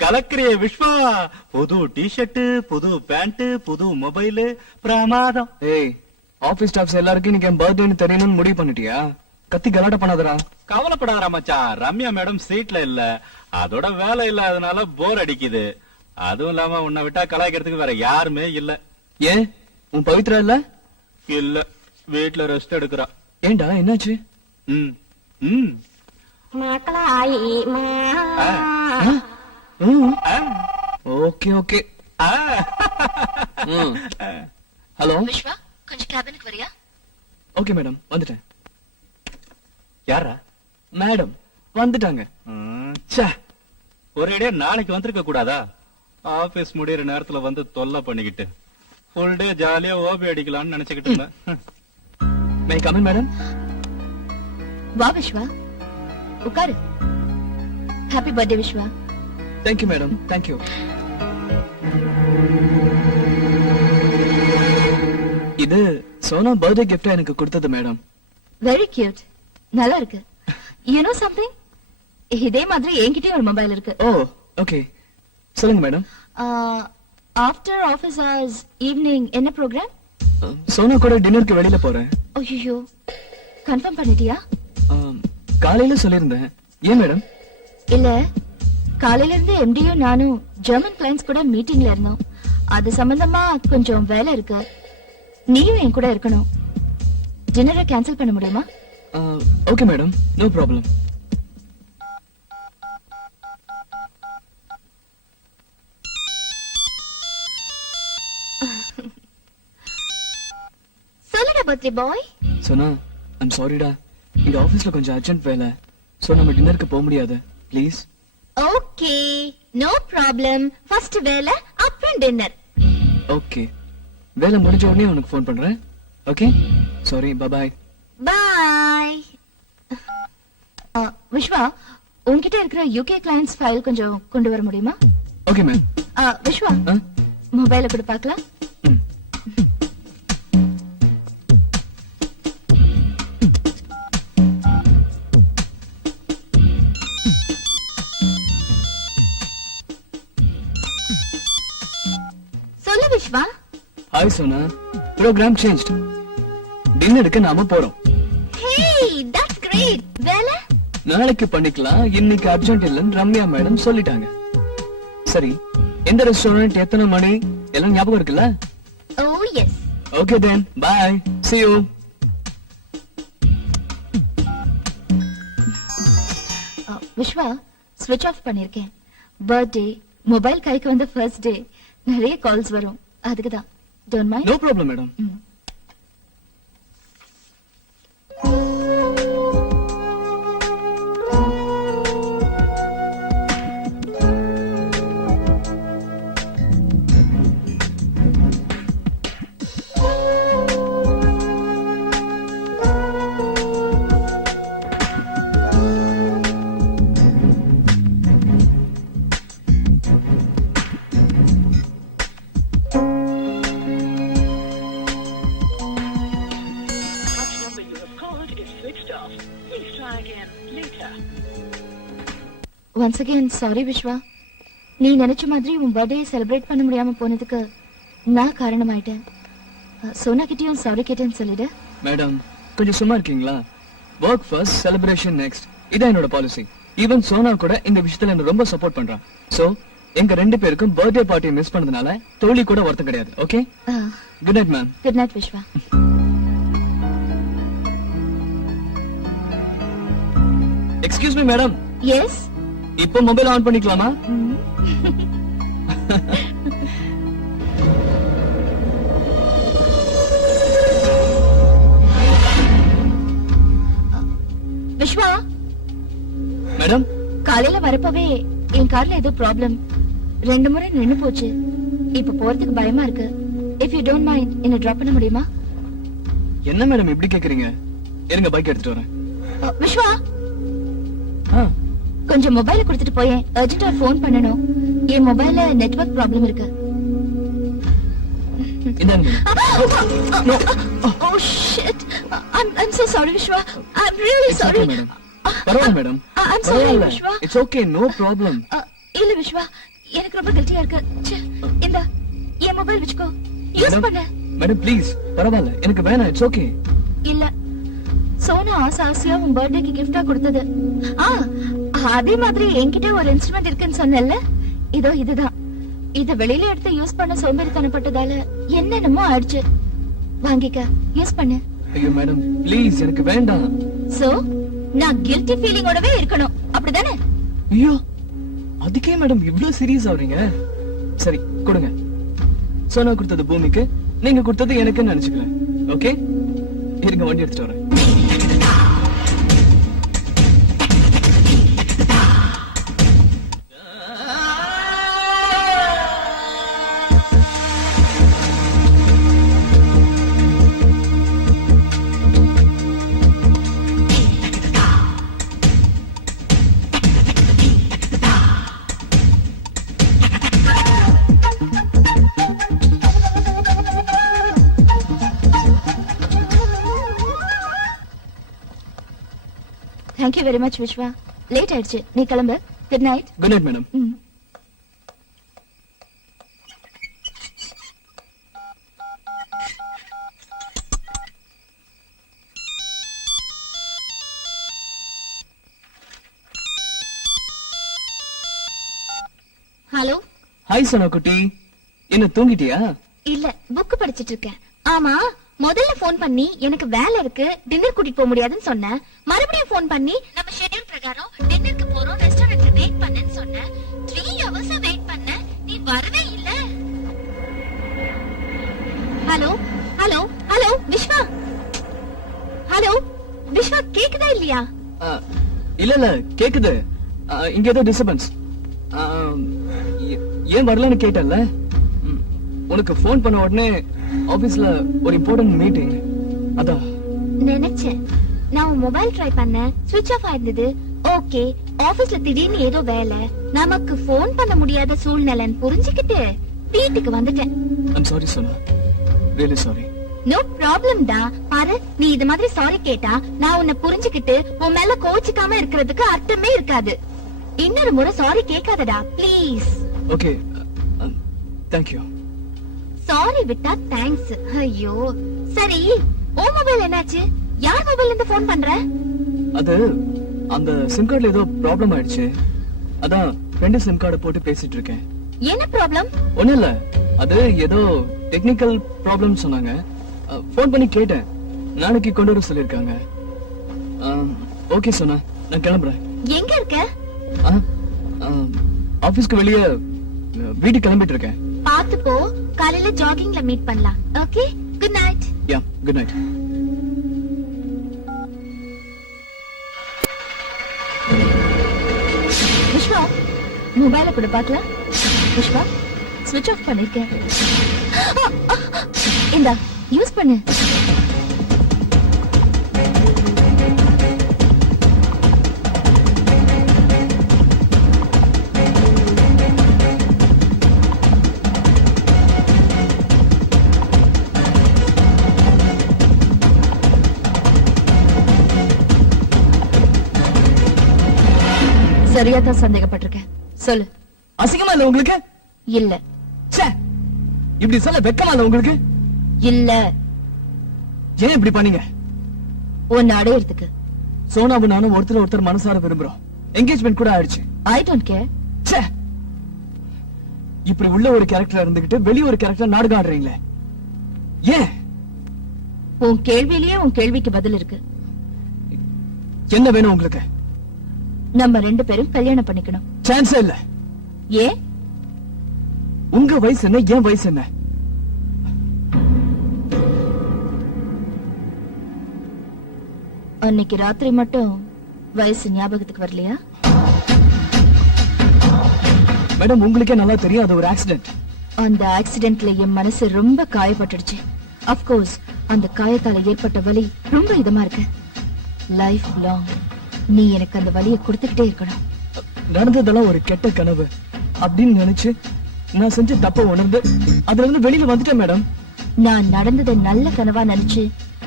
கலக்கிறிய விஸ்வா, புது டிஷர்ட், புது பேண்ட், புது மொபைல், பிரமாதம். ஏய், ஆபீஸ் ஸ்டாஃப்ஸ் எல்லாருக்கும் இன்னைக்கு என் பர்த்டேன்னு தெரியணும்னு முடிவு பண்ணிட்டியா? கத்தி கலாட்ட பண்ணாதடா. கவலைப்படாத மச்சான், ரம்யா மேடம் சீட்ல இல்ல, அதோட வேலை இல்லாதனால போர் அடிக்குது. அதுவும் இல்லாம உன்னை விட்டா கலாய்க்கிறதுக்கு வேற யாருமே இல்ல. ஏன், உன் பவித்ரா இல்ல? இல்ல, வீட்டுல ரெஸ்ட் எடுக்கிறா. ஏண்டா, என்னாச்சு? Okay okay. ஹலோ விஸ்வா, கொஞ்சம் கேபினுக்கு வரியா? ஓகே மேடம், வந்துட்டேன். யாரா? மேடம் வந்துட்டாங்க. ஒரேடியா நாளைக்கு வந்திருக்க கூடாதா? ஆபீஸ் முடியற நேரத்துல வந்து தொல்லை பண்ணிக்கிட்டு ஃபுல் டே ஜாலியா ஓபி அடிக்கலாம்னு நினைச்சுக்கிட்டு இருந்தேன். May come in madam? வா விஸ்வா, உட்காரு. Happy birthday Viswa. Thank you madam, thank you. இது சோனா பர்த்டே கிஃப்ட் எனக்கு கொடுத்தது மேடம். வெரி கியூட், நல்லா இருக்கு. யூ நோ சம்திங், இதே மாதிரி என்கிட்டயும் ஒரு மொபைல் இருக்கு. ஓ ஓகே, சொல்லுங்க madam. After office hours evening என்ன ப்ரோக்ராம்? சோனா கூட டின்னருக்கு வெளியில போறேன். ஐயோ, கன்ஃபார்ம் பண்ணிட்டியா? காலையில சொல்லிருந்தேன். ஏன் மேடம்? இல்ல, காலையில இருந்து எம்டியும் நானும் ஜெர்மன் கிளைண்ட்ஸ் கூட மீட்டிங்ல இருந்தோம். அது சம்பந்தமா கொஞ்சம் வேலை இருக்கு. நீயும் என் கூட இருக்கணும். டின்னரை கேன்சல் பண்ண முடியுமா? Okay madam, no problem. சொல்லுடா பர்த்டே பாய். சோனா, ஐம் சாரிடா, இங்க ஆபீஸ்ல கொஞ்சம் அர்ஜென்ட் வேலை. சோ நம்ம டின்னருக்கு போக முடியாது, please. Okay, no problem. First வேலை, அப்புறம் டின்னர். ஓகே, வேலை முடிஞ்ச உடனே உனக்கு ஃபோன் பண்றேன். Okay, sorry, bye bye. Viswa, உன்கிட்ட இருக்கிற யூகே கிளைண்ட்ஸ் ஃபைல் கொஞ்சம் கொண்டு வர முடியுமா? Okay ma'am. விஸ்வா, மொபைல கூட பார்க்கலாம். சொல்லு Viswa. Hi Sona, program changed. டின்னருக்கு நாம போறோம். Hey, that's great. வேலை நாளைக்கு பண்ணிக்கலாம், இன்னைக்கு அர்ஜென்ட் இல்லன்னு ரம்யா மேடம் சொல்லிட்டாங்க. சரி, எந்த ரெஸ்டாரண்ட், எத்தனை மணி எல்லாம் ஞாபகம் இருக்குல்ல? Oh yes. Okay then, bye. See you. Vishwa, ஸ்விட்ச் ஆஃப் பண்ணிருக்கேன். பர்த்டே, மொபைல் கைக்கு வந்த ஃபர்ஸ்ட் டே, நிறைய கால்ஸ் வரும், அதுக்கு தான். Don't mind? No problem, madam. Once again, sorry Vishwa. நீ நினைச்ச மாதிரி உன் பர்த்டே செலிப்ரேட் பண்ண முடியாம போனதுக்கு நான் காரணமாயிட்டேன். சோனா கிட்டயும் சாரி கேட்டேன்னு சொல்லிடு. மேடம், கொஞ்சம் சும்மா இருக்கீங்களா? Work first, celebration next. இதான் என்னோட பாலிசி. ஈவன் சோனா கூட இந்த விஷயத்துல என்ன ரொம்ப சப்போர்ட் பண்றான். சோ எங்க ரெண்டு பேருக்கும் பர்த்டே பார்ட்டியை மிஸ் பண்ணதுனால தோழி கூட வருத்தம் கிடையாது. Okay, good night ma'am. Good night Viswa. Excuse me madam. Yes, இப்போ மொபைல் ஆன் பண்ணிக்கலாமா? விஸ்வா, மேடம், காலையில வரப்பவே என் கார்ல ஏதோ ப்ராப்ளம். 2 முறை நின்னு போச்சு. இப்ப போறதுக்கு பயமா இருக்கு. இஃப் யூ டோன்ட் மைண்ட், என்ன டிராப் பண்ண முடியுமா? என்ன மேடம் இப்படி கேக்குறீங்க? இருங்க, பைக் எடுத்துட்டு வரேன். விஸ்வா, கொஞ்சம் மொபைல கொடுத்துட்டு போயேன். அர்ஜென்ட்டா ஃபோன் பண்ணனும். என் மொபைல்ல நெட்வொர்க் ப்ராப்ளம் இருக்கு. இந்தாங்க. Oh shit. I'm so sorry Vishwa. I'm really sorry. பரவாயில்லை மேடம். I'm sorry, பரவாயில்ல, Viswa. It's okay, no problem. இல்ல விஸ்வா, எனக்கு ரொம்ப கில்ட்டியா இருக்கு. ச்சே, இந்த என் மொபைல் வச்சுக்கோ, யூஸ் பண்ணு. மேடம் ப்ளீஸ், பரவாயில்ல, எனக்கு வேணாம், இட்ஸ் ஓகே. இல்ல, சோனா ஆசையா உன் பர்த்டேக்கு கிஃப்டா கொடுத்தது. அதே மாதிரி என்கிட்ட ஒரு இன்ஸ்ட்ருமெண்ட் இருக்குன்னு சொன்னேன்ல, இதோ இதுதான். இத வெளியில எடுத்து யூஸ் பண்ண சோம்பேறித்தனப்பட்டதால என்னென்னமோ ஆயிடுச்சு. வாங்கிக்க, யூஸ் பண்ணு. ஐயோ மேடம் ப்ளீஸ், எனக்கு வேண்டாம். சோ நான் கில்ட்டி ஃபீலிங்கோடவே இருக்கணும், அப்படிதானே? ஐயோ, அதுக்கே மேடம் இவ்ளோ சீரியஸ் ஆவறீங்க? சரி கொடுங்க. சோனா கொடுத்தது பூமிக்கு, நீங்க கொடுத்தது எனக்குன்னு நினைச்சுக்கிறேன். ஓகே, இருங்க வண்டி எடுத்துட்டு வரேன். Thank you very much Viswa. Late ஆயிடுச்சு, நீ கிளம்பு. Good night. Good night madam. Hello. Hi Sona குட்டி, என்ன தூங்கிட்டியா? இல்ல, புக் படிச்சிட்டு இருக்கேன். ஆமா, முதல்ல போன் பண்ணி எனக்கு வேலை இருக்கு, டின்னர் கூட்டிட்டு போக முடியாதுன்னு சொன்னேன். மறுபடியும் போன் பண்ணி நம்ம ஷெட்யூல் பிரகாரம் டின்னருக்கு போறோம், ரெஸ்டாரண்ட்ல வெயிட் பண்ணுன்னு சொன்னேன். 3 hours வெயிட் பண்ண, நீ வரவே இல்ல. Hello hello hello Viswa. Hello Viswa, கேக்குதா இல்லையா? இல்ல இல்ல கேக்குது. இங்க ஏதோ டிஸ்டர்பன்ஸ். ஏன் வரலன்னு கேட்டல. உனக்கு போன் பண்ண உடனே ஆபீஸ்ல ஒரு இம்பார்ட்டன்ட் மீட்டிங், அதான் நினைச்சேன். நான் உன் மொபைல் ட்ரை பண்ணேன், ஸ்விட்ச் ஆஃப் ஆயிருந்தது. ஓகே, ஆபீஸ்ல திடீர்னு ஏதோ வேலை, நமக்கு போன் பண்ண முடியாத சூழ்நிலைன்னு புரிஞ்சுக்கிட்டு வீட்டுக்கு வந்துட்டேன். I'm sorry Sona, really sorry. No problem டா. பாரு, நீ இது மாதிரி சாரி கேட்டா நான் உன்னை புரிஞ்சுக்கிட்டு உன் மேல கோச்சிக்காம இருக்கிறதுக்கு அர்த்தமே இருக்காது. இன்னொரு முறை சாரி கேட்காதடா please. Okay, thank you. Sorry விட்டா தேங்க்ஸ். ஐயோ சரி, உன் மொபைல் என்னாச்சு? யார் மொபைல்ல இருந்து போன் பண்ற? அது அந்த சிம் கார்டுல ஏதோ ப்ராப்ளம் ஆயிடுச்சு, அதான் ரெண்டு சிம் கார்டை போட்டு பேசிட்டு இருக்கேன். என்ன ப்ராப்ளம்? ஒண்ணும் இல்ல, அது ஏதோ டெக்னிக்கல் ப்ராப்ளம் சொன்னாங்க. போன் பண்ணி கேட்டேன், நாளைக்கு கொண்டு வர சொல்லிருக்காங்க. ஓகே சொன்னா, நான் கிளம்புறேன். எங்க இருக்க? ஆபீஸ்க்கு வெளியே வீட்டுக்கு கிளம்பிட்டு இருக்கேன். பாத்து போ, காலையில ஜாகிங்ல மீட் பண்ணலாம். Okay, good night. Yeah, good night. Viswa, mobile கூட பார்க்கலாம். விஸ்வா, ஸ்விட்ச் ஆஃப் பண்ணிருக்கேன். இந்தா, யூஸ் பண்ணு. சரியா தான் சந்தேகப்பட்டிருக்கேன். சொல்லு. அசிங்கமா இல்ல உங்களுக்கு? இல்ல. ச்சே, இப்படி சொல்ல வெக்கமா இல்ல உங்களுக்கு? இல்ல. ஏன் இப்படி பண்ணீங்க? உன்னை அடையறதுக்கு. சோனாவும் நானும் ஒருத்தர் மனசார விரும்புறோம். என்கேஜ்மெண்ட் கூட ஆயிடுச்சு. I don't care. ச்சே, இப்படி உள்ள ஒரு கேரக்டர் இருந்துகிட்டு வெளிய ஒரு கேரக்டர் நாடகம் ஆடுறீங்களே, ஏன்? உன் கேள்வியிலேயே உன் கேள்விக்கு பதில் இருக்கு. என்ன வேணும் உங்களுக்கு? நம்ம 2 பேரும் கல்யாணம் பண்ணிக்கணும். சான்ஸே இல்ல. ஏ? உங்க வயசு என்ன, என் வயசு என்ன? அன்னைக்கு ராத்திரி மட்டும் வயசு ஞாபகத்துக்கு வரலையா? மேடம், உங்களுக்கே நல்லா தெரியும் அது ஒரு ஆக்சிடென்ட். அந்த ஆக்சிடென்ட்ல என் மனசு ரொம்ப காயப்பட்டுடுச்சு. அப்கோர்ஸ் அந்த காயத்தால ஏற்பட்ட வலி ரொம்ப இதமா இருக்கு. லைஃப் லாங் நீ எனக்கு அந்த வலியை கொடுத்துக்கிட்டே இருக்கணும். நடந்ததெல்லாம் ஒரு கெட்ட கனவு அப்படின்னு நினைச்சு நான் செஞ்ச தப்ப உணர்ந்து அதுல இருந்து வெளியில வந்துட்டேன் மேடம். நான் நடந்ததை நல்ல கனவா நினைச்சு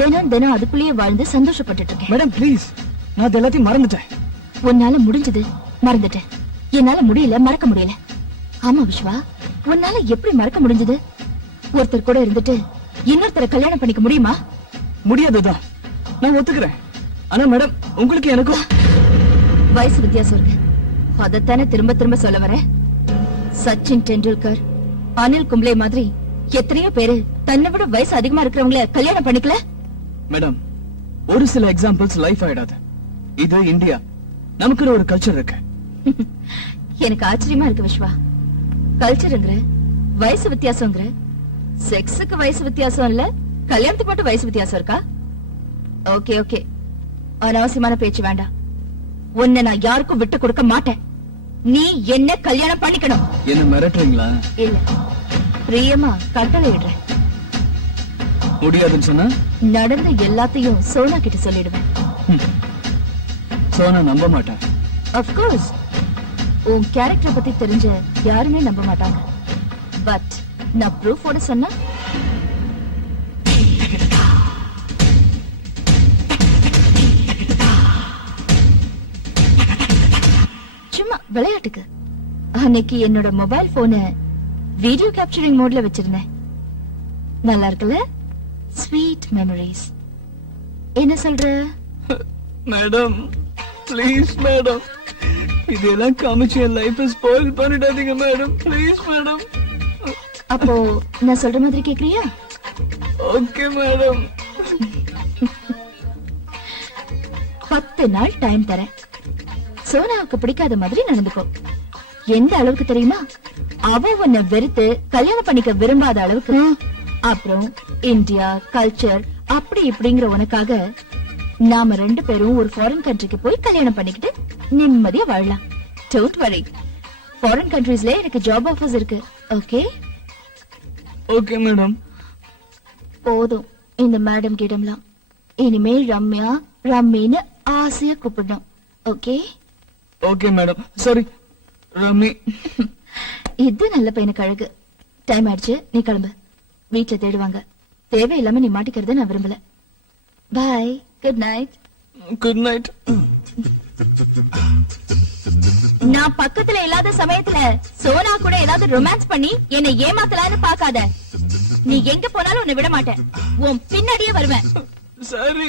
தினம் தினம் அதுக்குள்ளேயே வாழ்ந்து சந்தோஷப்பட்டுட்டு இருக்கேன். மேடம் ப்ளீஸ், நான் அது எல்லாத்தையும் மறந்துட்டேன். உன்னால முடிஞ்சது மறந்துட்டேன், என்னால முடியல, மறக்க முடியல. ஆமா விஸ்வா, உன்னால எப்படி மறக்க முடிஞ்சது? ஒருத்தர் கூட இருந்துட்டு இன்னொருத்தரை கல்யாணம் பண்ணிக்க முடியுமா? முடியாதுதான், நான் ஒத்துக்கிறேன். ஆனா மேடம், உங்களுக்கு எனக்கும் வயசு வித்தியாசம் இருக்கு, அதைத்தானே திரும்ப திரும்ப சொல்ல வரேன். சச்சின் டெண்டுல்கர், அனில் கும்ப்ளே மாதிரி எத்தனையோ பேரு தன்னை விட வயசு அதிகமா இருக்கிறவங்கள கல்யாணம் பண்ணிக்கல. மேடம், ஒரு சில எக்ஸாம்பிள்ஸ் லைஃப் ஆயிடாது. இது இந்தியா, நமக்கு ஒரு கல்ச்சர் இருக்கு. எனக்கு ஆச்சரியமா இருக்கு விஸ்வா. கல்ச்சருங்கிற, வயசு வித்தியாசங்கிற, செக்ஸுக்கு வயசு வித்தியாசம் இல்ல, கல்யாணத்துக்கு மட்டும் வயசு வித்தியாசம் இருக்கா? ஓகே ஓகே, அனாவசியமான பேச்சு வேண்டாம். உன்னை நான் யாருக்கும் விட்டு கொடுக்க மாட்டேன். நீ என்ன கல்யாணம் பண்ணிக்கணும். என்ன மிரட்டுறீங்களா? இல்ல, பிரியமா கட்டளையிடுறேன். முடியாதுன்னு சொன்னா நடந்த எல்லாத்தையும் சோனா கிட்ட சொல்லிடுவேன். சோனா நம்ப மாட்டேன். Of course, உன் கேரக்டர் பத்தி தெரிஞ்ச யாருமே நம்ப மாட்டாங்க. பட் நான் ப்ரூஃபோட சொன்னா சும்மா விளையாட்டுக்கு. அன்னைக்கு என்னோட மொபைல் போனை வீடியோ கேப்சரிங் மோட்ல வச்சிருந்தேன். நல்லா இருக்குல்ல? Sweet memories. என்ன சொல்ற? மேடம் ப்ளீஸ் மேடம், இதெல்லாம் காமிச்சு என் லைஃப் ஸ்பாயில் பண்ணிடாதீங்க மேடம், ப்ளீஸ் மேடம். அப்போ நான் சொல்ற மாதிரி கேக்குறியா? Okay madam. 10 நாள் டைம் தரேன். சோனாவுக்கு பிடிக்காத மாதிரி நடந்துக்கோ. எந்த அளவுக்கு தெரியுமா? அவ உன்னை வெறுத்து கல்யாணம் பண்ணிக்க விரும்பாத அளவுக்கு. அப்புறம் இந்தியா கல்ச்சர் அப்படி இப்படிங்கிற உனக்காக நாம 2 பேரும் ஒரு ஃபாரின் கண்ட்ரிக்கு போய் கல்யாணம் பண்ணிக்கிட்டு நிம்மதியா வாழலாம். டோன்ட் வரி, ஃபாரின் கண்ட்ரீஸ்ல எனக்கு ஜாப் ஆஃபர்ஸ் இருக்கு. Okay okay madam. போதும் இந்த மேடம் கிட்டம்லாம். இனிமே ரம்யா ரம்மின்னு ஆசையா கூப்பிடணும். Okay okay madam. Sorry rummy. இது நல்ல பையனுக்கு அழகு. டைம் ஆயிடுச்சு, நீ கிளம்பு. வீட்டுல தேடுவாங்க. தேவையில்லாம நீ மாட்டிக்கிறத நான் விரும்பல. Bye, good night. Good night. நான் பக்கத்துல இல்லாத சமயத்துல சோனா கூட ஏதாவது ரொமான்ஸ் பண்ணி என்னை ஏமாத்தலான்னு பாக்காத. நீ எங்க போனாலும் உன்னை விட மாட்டேன். உன் பின்னாடியே வருவேன். சாரி.